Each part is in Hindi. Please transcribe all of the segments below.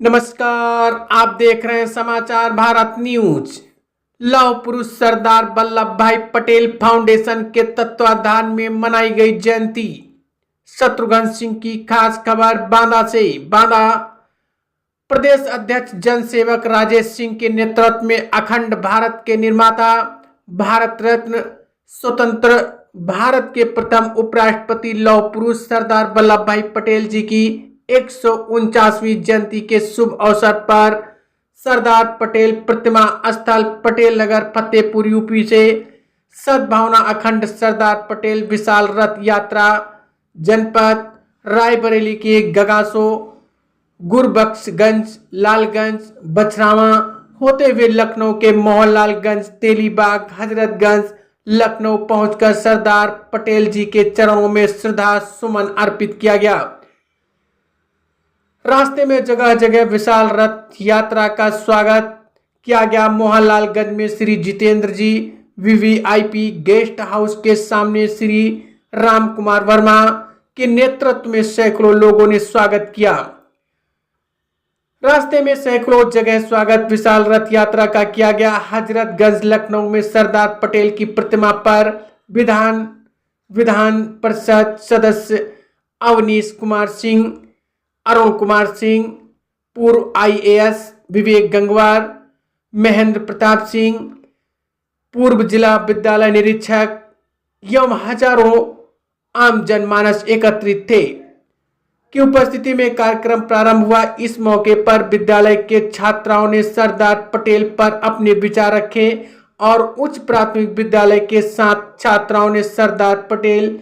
नमस्कार, आप देख रहे हैं समाचार भारत न्यूज। लौह पुरुष सरदार वल्लभ भाई पटेल फाउंडेशन के तत्वाधान में मनाई गई जयंती। शत्रुघ्न सिंह की खास खबर बांदा से। बांदा प्रदेश अध्यक्ष जनसेवक राजेश सिंह के नेतृत्व में अखंड भारत के निर्माता, भारत रत्न, स्वतंत्र भारत के प्रथम उपराष्ट्रपति लौह पुरुष सरदार वल्लभ भाई पटेल जी की 149वीं जयंती के शुभ अवसर पर सरदार पटेल प्रतिमा स्थल पटेल नगर फतेहपुर यूपी से सद्भावना अखंड सरदार पटेल विशाल रथ यात्रा जनपद रायबरेली के गगासो, गुरबख्शगंज, लालगंज, बछरावा होते हुए लखनऊ के मोहनलालगंज, तेलीबाग, हजरतगंज, लखनऊ पहुंचकर सरदार पटेल जी के चरणों में श्रद्धा सुमन अर्पित किया गया। रास्ते में जगह जगह विशाल रथ यात्रा का स्वागत किया गया। मोहनलालगंज में श्री जितेंद्र जी वीवीआईपी गेस्ट हाउस के सामने श्री राम कुमार वर्मा के नेतृत्व में सैकड़ों लोगों ने स्वागत किया। रास्ते में सैकड़ों जगह स्वागत विशाल रथ यात्रा का किया गया। हजरतगंज लखनऊ में सरदार पटेल की प्रतिमा पर विधान परिषद सदस्य अवनीश कुमार सिंह, अरुण कुमार सिंह, पूर्व आईएएस विवेक गंगवार, महेंद्र प्रताप सिंह, पूर्व जिला विद्यालय निरीक्षक एवं हजारों आम जनमानस एकत्रित थे की उपस्थिति में कार्यक्रम प्रारंभ हुआ। इस मौके पर विद्यालय के छात्राओं ने सरदार पटेल पर अपने विचार रखे और उच्च प्राथमिक विद्यालय के 7 छात्राओं ने सरदार पटेल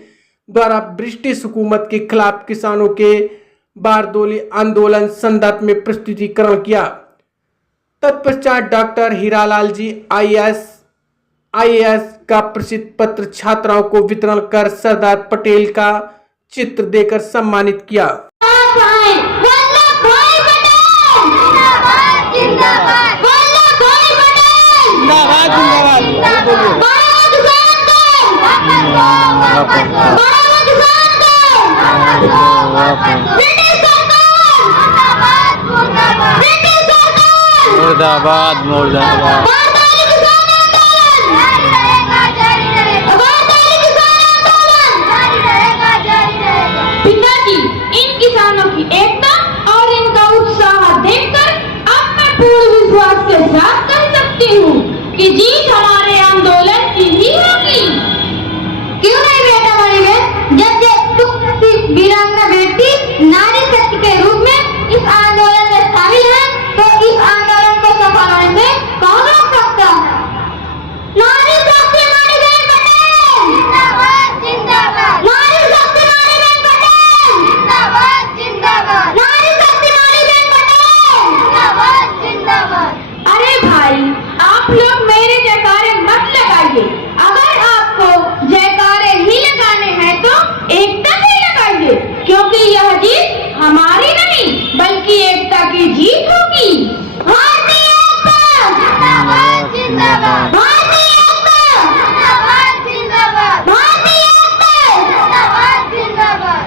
द्वारा ब्रिटिश हुकूमत के खिलाफ किसानों के बारदोली आंदोलन संदर्भ में प्रस्तुतिकरण किया। तत्पश्चात डॉक्टर हीरालाल जी आईएएस का प्रसिद्ध पत्र छात्राओं को वितरण कर सरदार पटेल का चित्र देकर सम्मानित किया। मुर्दाबाद मुर्दाबाद। पिताजी, इन किसानों की एकता और इनका उत्साह देखकर अब मैं पूर्ण विश्वास के साथ कह सकती हूँ कि जीत हमारे आंदोलन की ही होगी। क्यों नहीं बेटा हमारी बहन, जब तुम वीरांगना बेटी नारी शक्ति के रूप में इस आंदोलन में शामिल है तो इस आंदोलन को सफल होने से कौन रोक सकता है। नारी शक्ति हमारी बहन पटेल जिंदाबाद जिंदाबाद। नारी शक्ति हमारी बहन पटेल जिंदाबाद जिंदाबाद। नारी शक्ति हमारी बहन पटेल जिंदाबाद जिंदाबाद। अरे भाई, आप लोग मेरे जयकारे मत लगाइए। अगर आपको जयकारे ही लगाने हैं तो एकता से लगाइए, क्योंकि यह जीत हमारी नहीं बल्कि एकता की जीत होगी। भारतीय एकता जिंदाबाद जिंदाबाद। भारतीय एकता जिंदाबाद जिंदाबाद। भारतीय एकता जिंदाबाद जिंदाबाद।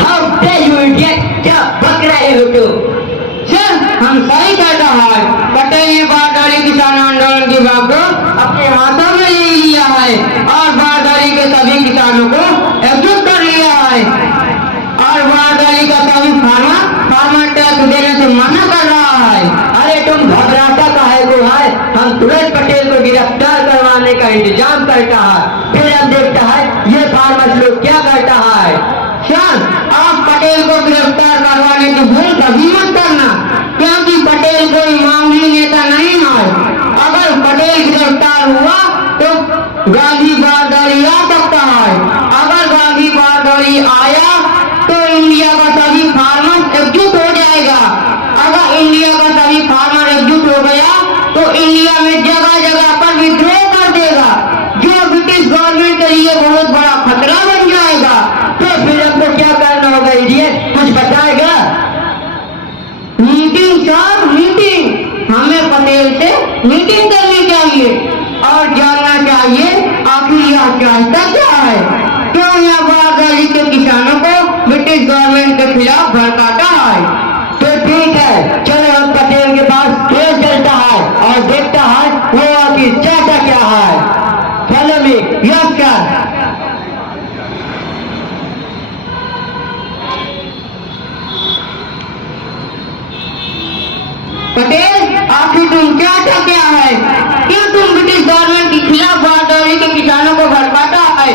How dare you idiot! क्या बक रहे हो तुम? हम सही कहता है। पटेल ने बारदारी किसान आंदोलन की बात को अपने हाथों में ले लिया है और बारदारी के सभी किसानों को एकजुट कर लिया है और बारदारी का सभी फार्मर टैक्स देने से मना कर रहा है। अरे तुम घबराता काहे को है? हम तुरंत पटेल को गिरफ्तार करवाने का इंतजाम करता है। फिर अब देखता है ये फार्मर्स लोग क्या करता है। आप पटेल को गिरफ्तार करवाने की भूल कभी मत करना, क्योंकि पटेल कोई मामूली नेता नहीं है। अगर पटेल गिरफ्तार हुआ तो गांधी बारदारी आ सकता है। अगर गांधी बारदारी आया तो इंडिया का सभी फार्मर एकजुट हो जाएगा। अगर इंडिया का सभी फार्मर एकजुट हो गया तो इंडिया में जगह जगह पर विद्रोह कर देगा, जो ब्रिटिश गवर्नमेंट के लिए बहुत बड़ा खतरा बन जाएगा। तो फिर आपको क्या करना होगा इडियट? कुछ बताएगा? Meeting sir, meeting. हमें पटेल से मीटिंग करनी चाहिए और जानना चाहिए रास्ता क्या है? क्यों यहाँ बारदाली के किसानों को ब्रिटिश गवर्नमेंट के खिलाफ भड़काता है? तो ठीक है, चलो हम पटेल के पास फिर चलता है और देखता है वो आखिर चाहता क्या है। Follow me, yes sir. Patel, आखिर तुम क्या चाहते हैं? क्यों तुम ब्रिटिश गवर्नमेंट के खिलाफ बारदारी के किसानों को भड़काता है?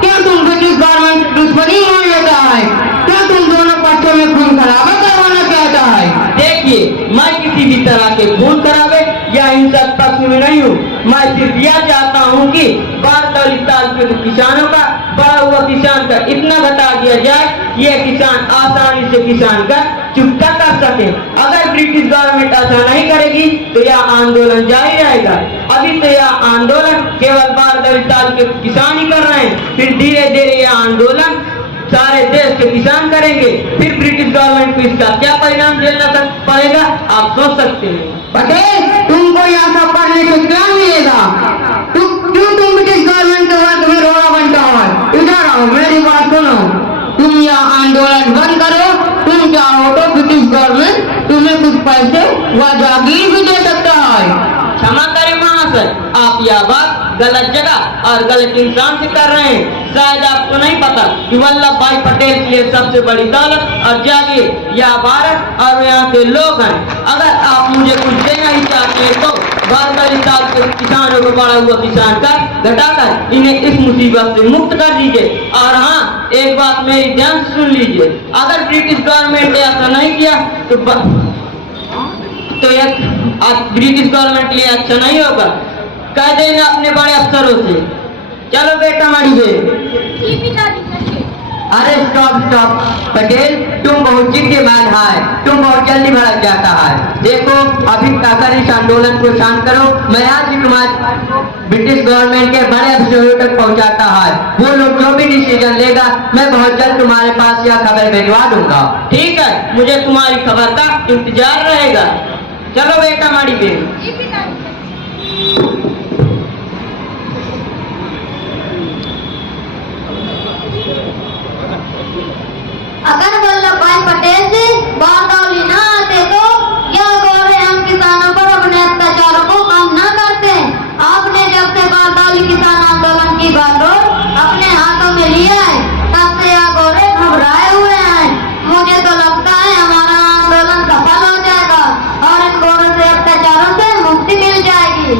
क्यों तुम ब्रिटिश गवर्नमेंट दुश्मनी मोड़ लेता है? क्यों तुम दोनों पक्षों में खून खराबा करवाना चाहता है? देखिए, मैं किसी भी तरह के खून खराबे या हिंसक पक्ष में नहीं हूँ। मैं सिर्फ यह चाहता हूँ कि बारदाली तालुके के किसानों का बड़ा हुआ किसान का इतना घटा दिया जाए कि यह किसान आसानी से किसान का चुकता कर सके। अगर ब्रिटिश गवर्नमेंट ऐसा नहीं करेगी तो यह आंदोलन जारी रहेगा। अभी तो यह आंदोलन केवल बारदाली तालुके के किसान ही कर रहे हैं, फिर धीरे धीरे यह आंदोलन सारे देश के किसान करेंगे। फिर ब्रिटिश गवर्नमेंट को इसका क्या परिणाम झेलना पड़ेगा आप सोच सकते हैं। पटेल, तुमको यहाँ सब करने से क्या मिलेगा? क्यों तुम ब्रिटिश गवर्नमेंट के वक्त में रोड़ा बनता है? इधर आओ, मेरी बात सुनो। तुम यह आंदोलन बंद करो। तुम चाहो तो ब्रिटिश गवर्नमेंट तुम्हें कुछ पैसे व जागीर भी दे सकता है। क्षमा करें महाशय, आप यह बात गलत जगह और गलत इंसान से कर रहे हैं। शायद आपको नहीं पता कि वल्लभ भाई पटेल के लिए सबसे बड़ी दौलत और जागीर यह भारत और यहाँ के लोग हैं। अगर आप मुझे कुछ देना ही चाहते हैं तो बारदाली तालुके के किसानों को बड़ा हुआ किसान का घटाकर इन्हें इस मुसीबत से मुक्त कर दीजिए। और हाँ, एक बात मेरी ध्यान से सुन लीजिए, अगर ब्रिटिश गवर्नमेंट ने ऐसा नहीं किया तो यह ब्रिटिश गवर्नमेंट के लिए अच्छा नहीं होगा। कह देना अपने बड़े अफसरों से। चलो बेटा मारी बे। अरे स्टॉप पटेल, तुम बहुत जिद्दीमान है, तुम बहुत जल्दी भड़क जाता है। देखो, अभी अगर इस आंदोलन को शांत करो, मैं आज ही तुम्हारे ब्रिटिश गवर्नमेंट के बड़े अफसरों तक पहुंचाता है। वो लोग जो भी डिसीजन लेगा मैं बहुत जल्द तुम्हारे पास यह खबर भिजवा दूंगा। ठीक है, मुझे तुम्हारी खबर का इंतजार रहेगा। चलो बेटा मारी बे। अगर वल्लभ भाई पटेल जी बारदाली न आते तो यह गोरे हम किसानों पर अपने अत्याचारों को कम न करते। आपने जब से बारदाली किसान आंदोलन की बागडोर अपने हाथों में लिया है तब से यह गोरे घबराए हुए हैं। मुझे तो लगता है हमारा आंदोलन सफल हो जाएगा और इन गोरों से अत्याचारों से मुक्ति मिल जाएगी।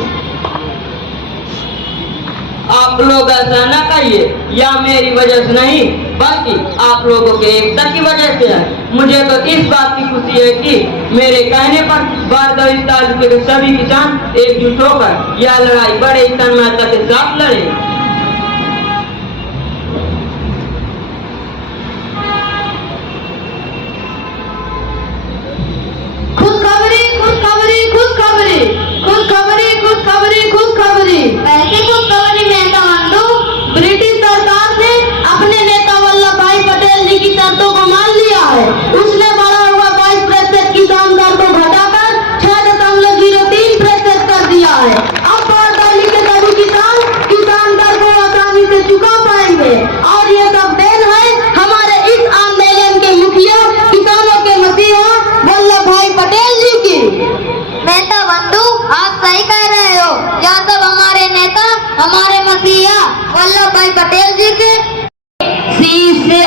आप लोग ऐसा न कहिए, या मेरी वजह से नहीं बल्कि आप लोगों के एकता की वजह से है। मुझे तो इस बात की खुशी है कि मेरे कहने पर बारदाली तालुके के सभी किसान एकजुट होकर यह लड़ाई बड़े तन्मयता के साथ लड़े। खुशखबरी खुशखबरी खुशखबरी खुशखबरी खुशखबरी खुशखबरी। कैसी खुशखबरी मेहता बंधु? ब्रिटिश सरकार ने अपने नेता वल्लभ भाई पटेल जी की शर्तों को मान लिया है। उसने बढ़ा हुआ 22% किसान दर को घटाकर 6.03% कर दिया है। अब बारदाली के सभी किसान दर को आसानी से चुका पाएंगे और ये सब देन है हमारे इस आंदोलन के मुखिया किसानों के मसीहा वल्लभ भाई पटेल जी की। नेता बंधु, आप सही कह रहे हो। यह सब हमारे नेता हमारे मसीहा वल्लभ भाई पटेल जी के शीश से